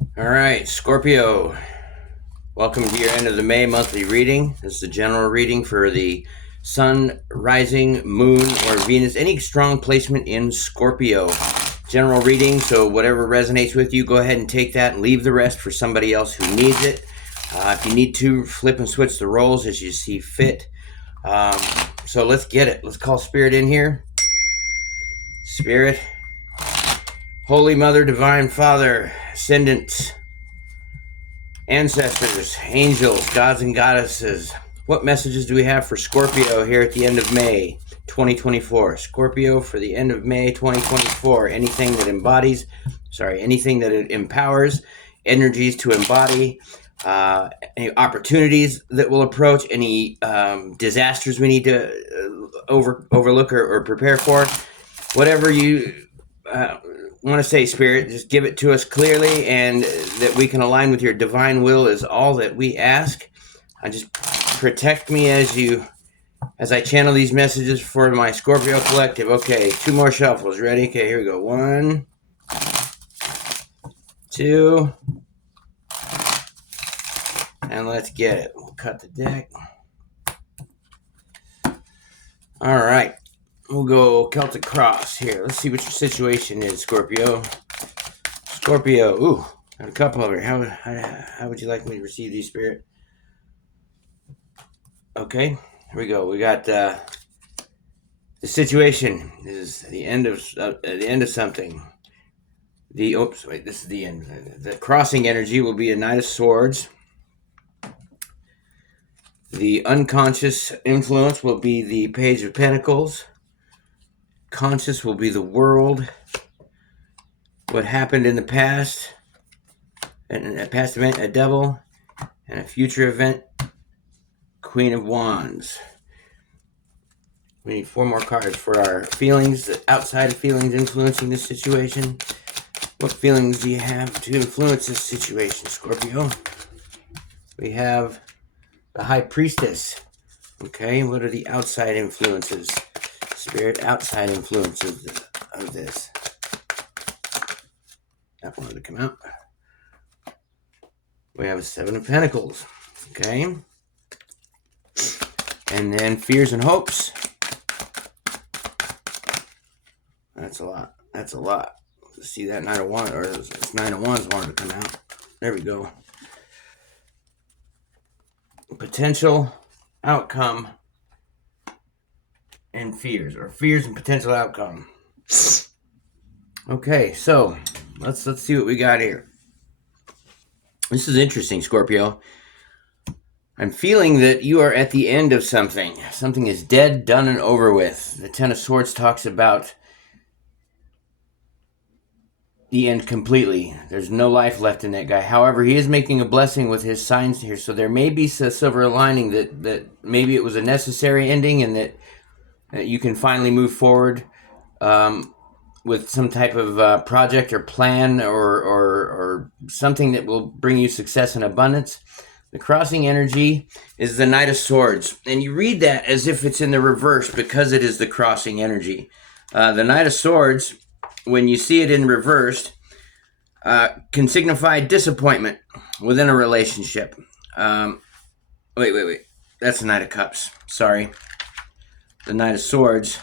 All right, Scorpio. Welcome to your end of the May monthly reading. This is the general reading for the Sun, Rising, Moon, or Venus. Any strong placement in Scorpio. General reading, so whatever resonates with you, go ahead and take that and leave the rest for somebody else who needs it. If you need to, flip and switch the roles as you see fit. So let's get it. Let's call Spirit in here. Spirit, Holy Mother, Divine Father, Ascendants, ancestors, angels, gods and goddesses. What messages do we have for Scorpio here at the end of May 2024? Scorpio for the end of May 2024. Anything that anything that it empowers, energies to embody, any opportunities that will approach, any disasters we need to overlook or prepare for. Whatever you want to say, Spirit, just give it to us clearly, and that we can align with your divine will is all that we ask. I just protect me as I channel these messages for my Scorpio collective. Okay, 2 more shuffles. Ready? Okay, here we go. 1, 2, and let's get it. We'll cut the deck. All right. We'll go Celtic Cross here. Let's see what your situation is, Scorpio. Scorpio. Ooh, got a couple of here. How would you like me to receive these, Spirit? Okay, here we go. We got the situation is the end of something. This is the end. The crossing energy will be a Knight of Swords. The unconscious influence will be the Page of Pentacles. Conscious will be the World. What happened in the past, and a past event, a Devil, and a future event, Queen of Wands. We need 4 more cards for our feelings, the outside feelings influencing this situation. What feelings do you have to influence this situation, Scorpio? We have the High Priestess. Okay, what are the outside influences? Spirit, outside influences of this. That wanted to come out. We have a 7 of Pentacles. Okay. And then fears and hopes. That's a lot. That's a lot. See that Knight of Wands, or this Nine of Wands wanted to come out. There we go. Potential outcome and fears, or fears and potential outcome. Okay, so let's see what we got here. This is interesting, Scorpio. I'm feeling that you are at the end of something. Something is dead, done, and over with. The Ten of Swords talks about the end completely. There's no life left in that guy. However, he is making a blessing with his signs here, so there may be a silver lining that maybe it was a necessary ending, and that you can finally move forward with some type of project or plan or something that will bring you success and abundance. The crossing energy is the Knight of Swords, and you read that as if it's in the reverse because it is the crossing energy. The Knight of Swords, when you see it in reversed, can signify disappointment within a relationship. Wait. That's the Knight of Cups. Sorry. The Knight of Swords.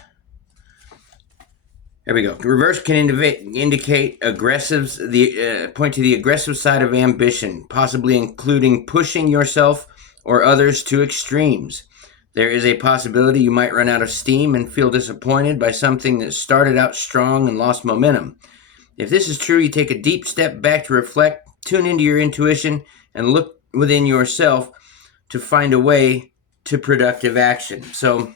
There we go. Reverse can indicate point to the aggressive side of ambition, possibly including pushing yourself or others to extremes. There is a possibility you might run out of steam and feel disappointed by something that started out strong and lost momentum. If this is true, you take a deep step back to reflect, tune into your intuition, and look within yourself to find a way to productive action. So,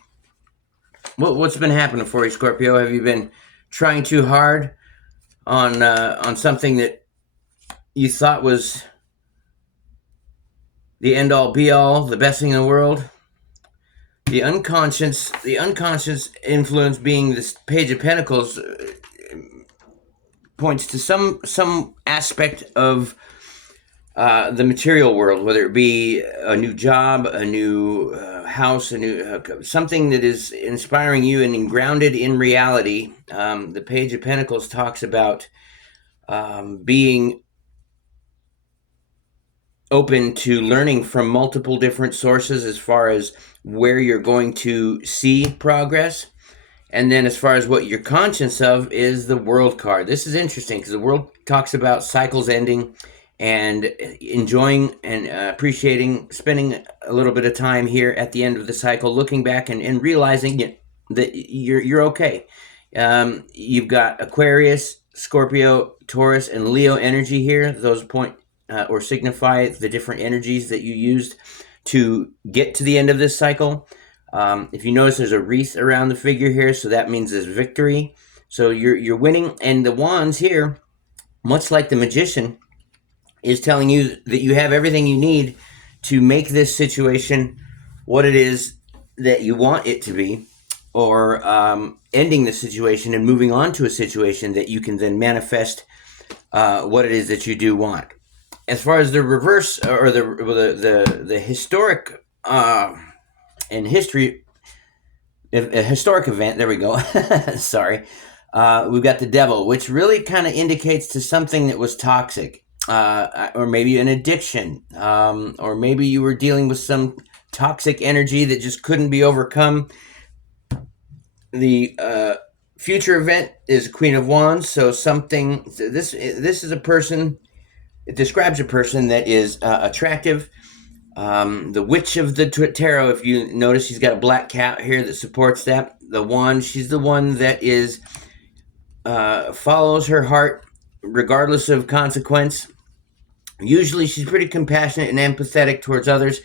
what's been happening for you, Scorpio? Have you been trying too hard on something that you thought was the end all be all, the best thing in the world? The unconscious influence being this Page of Pentacles points to some aspect of the material world, whether it be a new job, a new house, a new something that is inspiring you and grounded in reality. The Page of Pentacles talks about being open to learning from multiple different sources as far as where you're going to see progress. And then as far as what you're conscious of is the world card. This is interesting because the world talks about cycles ending and enjoying and appreciating, spending a little bit of time here at the end of the cycle, looking back and realizing that you're okay. You've got Aquarius, Scorpio, Taurus, and Leo energy here. Those point or signify the different energies that you used to get to the end of this cycle. If you notice, there's a wreath around the figure here, so that means there's victory. So you're winning, and the wands here, much like the magician, is telling you that you have everything you need to make this situation what it is that you want it to be, or ending the situation and moving on to a situation that you can then manifest what it is that you do want. As far as the reverse or the historic in history, a historic event, there we go. Sorry. We've got the devil, which really kind of indicates to something that was toxic, or maybe an addiction, or maybe you were dealing with some toxic energy that just couldn't be overcome. The future event is Queen of Wands, so this is a person. It describes a person that is attractive. The Witch of the Tarot, if you notice, she's got a black cat here that supports that. The Wand, she's the one that is follows her heart regardless of consequence. Usually she's pretty compassionate and empathetic towards others,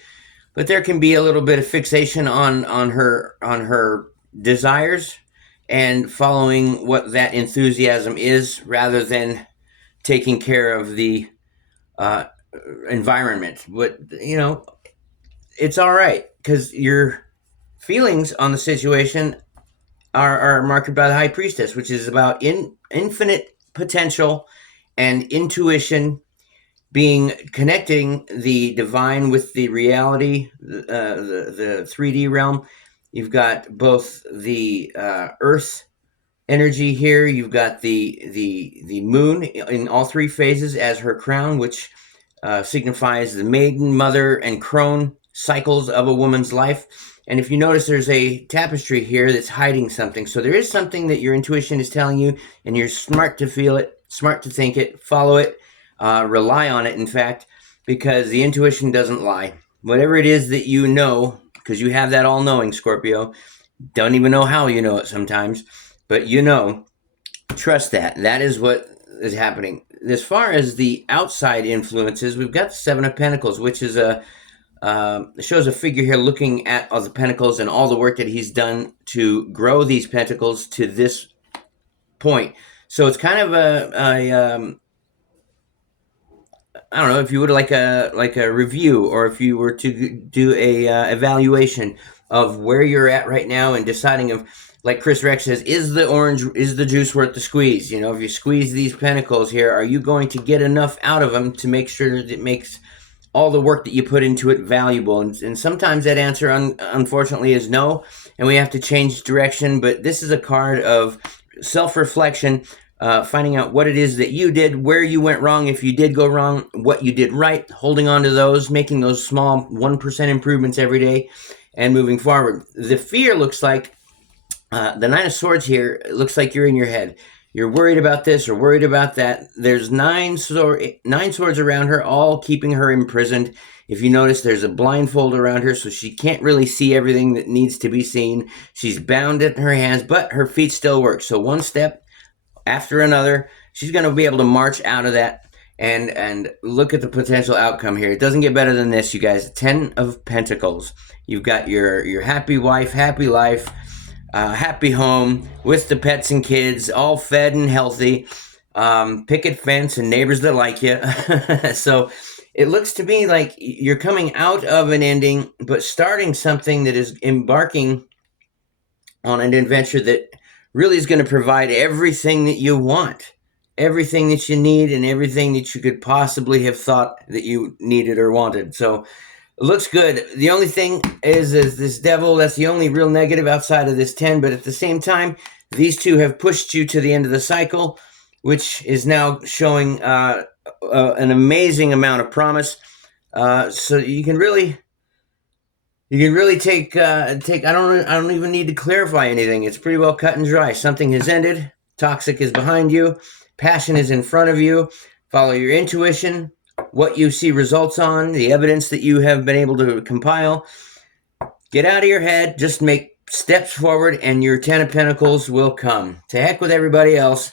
but there can be a little bit of fixation on her desires and following what that enthusiasm is rather than taking care of the environment. But it's all right because your feelings on the situation are marked by the High Priestess, which is about infinite potential and intuition, connecting the divine with the reality, the 3D realm. You've got both the earth energy here. You've got the moon in all three phases as her crown, which signifies the maiden, mother, and crone cycles of a woman's life. And if you notice, there's a tapestry here that's hiding something. So there is something that your intuition is telling you, and you're smart to feel it, smart to think it, follow it, rely on it, in fact, because the intuition doesn't lie. Whatever it is that you know, because you have that all-knowing, Scorpio, don't even know how you know it sometimes, but trust that. That is what is happening. As far as the outside influences, we've got the Seven of Pentacles, which is shows a figure here looking at all the pentacles and all the work that he's done to grow these pentacles to this point. So it's kind of I don't know if you would like a review, or if you were to do a evaluation of where you're at right now and deciding of, like Chris Rex says, is the juice worth the squeeze? If you squeeze these pentacles here, are you going to get enough out of them to make sure that it makes all the work that you put into it valuable? And sometimes that answer, unfortunately, is no, and we have to change direction. But this is a card of self-reflection, finding out what it is that you did, where you went wrong, if you did go wrong, what you did right, holding on to those, making those small 1% improvements every day, and moving forward. The fear looks like, the Nine of Swords here, it looks like you're in your head. You're worried about this or worried about that. There's nine swords around her, all keeping her imprisoned. If you notice, there's a blindfold around her, so she can't really see everything that needs to be seen. She's bound in her hands, but her feet still work. So one step after another, she's going to be able to march out of that and look at the potential outcome here. It doesn't get better than this, you guys. 10 of Pentacles. You've got your happy wife, happy life, happy home with the pets and kids, all fed and healthy, picket fence and neighbors that like you. So it looks to me like you're coming out of an ending, but starting something that is embarking on an adventure that really is going to provide everything that you want, everything that you need, and everything that you could possibly have thought that you needed or wanted. So it looks good. The only thing is this devil. That's the only real negative outside of this 10. But at the same time, these two have pushed you to the end of the cycle, which is now showing an amazing amount of promise. So you can really take. I don't even need to clarify anything. It's pretty well cut and dry. Something has ended. Toxic is behind you. Passion is in front of you. Follow your intuition. What you see results on, the evidence that you have been able to compile. Get out of your head. Just make steps forward, and your Ten of Pentacles will come. To heck with everybody else.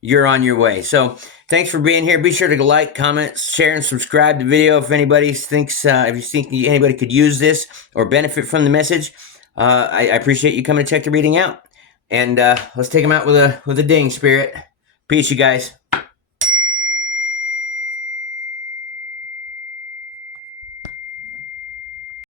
You're on your way. So thanks for being here. Be sure to like, comment, share, and subscribe to the video if anybody thinks, if you think anybody could use this or benefit from the message. I appreciate you coming to check the reading out. And let's take them out with a ding, Spirit. Peace, you guys.